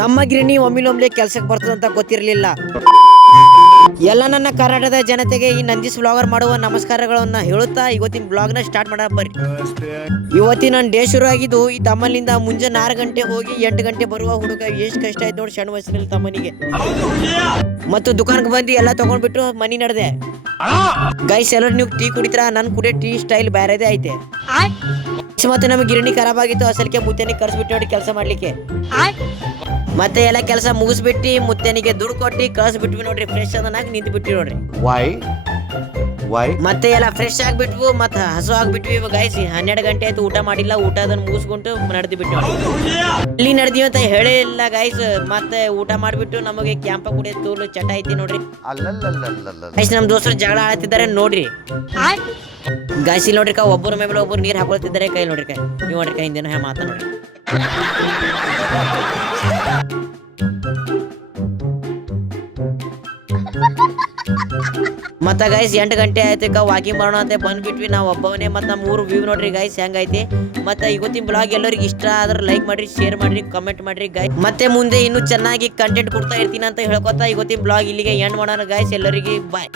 ನಮ್ಮ ಗಿರಣಿ ಒಮ್ಮಿಲೊಮ್ಲೆ ಕೆಲ್ಸಕ್ಕೆ ಬರ್ತದಂತ ಗೊತ್ತಿರಲಿಲ್ಲ. ಎಲ್ಲ ನನ್ನ ಕರ್ನಾಟಕದ ಜನತೆಗೆ ಈ ನಂದೀಶ್ ವ್ಲಾಗರ್ ಮಾಡುವ ನಮಸ್ಕಾರಗಳನ್ನ ಹೇಳುತ್ತಾ ಇವತ್ತಿನ ಬ್ಲಾಗ್ನ ಸ್ಟಾರ್ಟ್ ಮಾಡ ಬರ್ರಿ. ಇವತ್ತಿನ ನನ್ನ ಡೇ ಶುರು ಆಗಿದ್ದು ಈ ತಮ್ಮನಿಂದ ಮುಂಜಾನೆ 6 ಗಂಟೆ ಹೋಗಿ 8 ಗಂಟೆ ಬರುವ ಹುಡುಗ ಎಷ್ಟು ಕಷ್ಟ ಆಯ್ತು ನೋಡಿ ಸಣ್ಣ ವಯಸ್ಸಿನಲ್ಲಿ ತಮ್ಮನಿಗೆ. ಮತ್ತು ದುಕಾನ್ಗೆ ಬಂದು ಎಲ್ಲ ತಗೊಂಡ್ಬಿಟ್ಟು ಮನಿ ನಡೆದೆ. ಗೈಸ್ ಎಲ್ಲರೂ ನೀವು ಟೀ ಕುಡಿತೀರಾ? ನನ್ ಕುಡಿಯೋ ಟೀ ಸ್ಟೈಲ್ ಬೇರೆದೇ ಐತೆ. ಮತ್ತೆ ನಮಗೆ ಗಿರಣಿ ಖರಾಬ್ ಆಗಿತ್ತು, ಅಸಲಿಗೆ ಮುತ್ತೇನಿ ಕರ್ಸ್ಬಿಟ್ಟು ನೋಡಿ ಕೆಲಸ ಮಾಡ್ಲಿಕ್ಕೆ. ಮತ್ತೆ ಎಲ್ಲ ಕೆಲಸ ಮುಗಿಸ್ಬಿಟ್ಟು ಮುತ್ತೇನಿಗೆ ದುಡ್ಡು ಕೊಟ್ಟು ಕಳ್ಸಿಬಿಟ್ವಿ ನೋಡ್ರಿ. ಫ್ರೆಶ್ ಅದನ್ನಾಗ ನಿಂತು ಬಿಟ್ವಿ ನೋಡ್ರಿ. ಮತ್ತೆ ಎಲ್ಲ ಫ್ರೆಶ್ ಆಗ್ಬಿಟ್ವು, ಮತ್ತೆ ಹಸು ಆಗ್ಬಿಟ್ವಿ. ಗೈಸ್ 12 ಗಂಟೆ ಆಯ್ತು, ಊಟ ಮಾಡಿಲ್ಲ. ಊಟ ಅದನ್ನ ಮುಗಿಸ್ಕೊಂಡು ನಡೆದು ಬಿಟ್ಟು ಇಲ್ಲಿ ನಡೆದಿವಿ ಅಂತ ಹೇಳಿಲ್ಲ ಗೈಸ್. ಮತ್ತೆ ಊಟ ಮಾಡ್ಬಿಟ್ಟು ನಮಗೆ ಕ್ಯಾಂಪ ಕುಡಿಯೋದು ತೋಲು ಚಟ ಐತಿ ನೋಡ್ರಿ. ಗೈಸ್ ನಮ್ ದೋಸ್ತರು ಜಗಳ ಆಡ್ತಿದ್ದಾರೆ ನೋಡ್ರಿ. ಗೈಸ್ ಇಲ್ಲಿ ನೋಡ್ರಿ ಒಬ್ಬರ ಮೇಲೆ ಒಬ್ಬರು ನೀರ್ ಹಾಕೊಳ್ತಿದ್ದಾರೆ. ಕೈ ನೋಡ್ರಿ ನೀವು ನೋಡ್ರಿ ಹಿಂದಿನ ಮಾತಾ ನೋಡ್ರಿ. ಮತ್ತ ಗೈಸ್ 8 ಗಂಟೆ ಆಯ್ತು, ವಾಕಿಂಗ್ ಮಾಡೋಣ ಅಂತ ಬಂದ್ಬಿಟ್ವಿ ನಾವು ಒಬ್ಬವನೇ. ಮತ್ತೆ ನಮ್ಮ ಊರು ವ್ಯೂ ನೋಡ್ರಿ ಗೈಸ್ ಹೆಂಗೈತಿ. ಮತ್ತೆ ಇವತ್ತಿನ ಬ್ಲಾಗ್ ಎಲ್ಲರಿಗೆ ಇಷ್ಟ ಆದ್ರೆ ಲೈಕ್ ಮಾಡ್ರಿ, ಶೇರ್ ಮಾಡ್ರಿ, ಕಮೆಂಟ್ ಮಾಡ್ರಿ ಗೈಸ್. ಮತ್ತೆ ಮುಂದೆ ಇನ್ನೂ ಚೆನ್ನಾಗಿ ಕಂಟೆಂಟ್ ಕೊಡ್ತಾ ಇರ್ತೀನಿ ಅಂತ ಹೇಳ್ಕೊತಾ ಇವತ್ತಿನ ಬ್ಲಾಗ್ ಇಲ್ಲಿಗೆ ಎಂಡ್ ಮಾಡೋಣ ಗೈಸ್. ಎಲ್ಲರಿಗೆ ಬಾಯ್.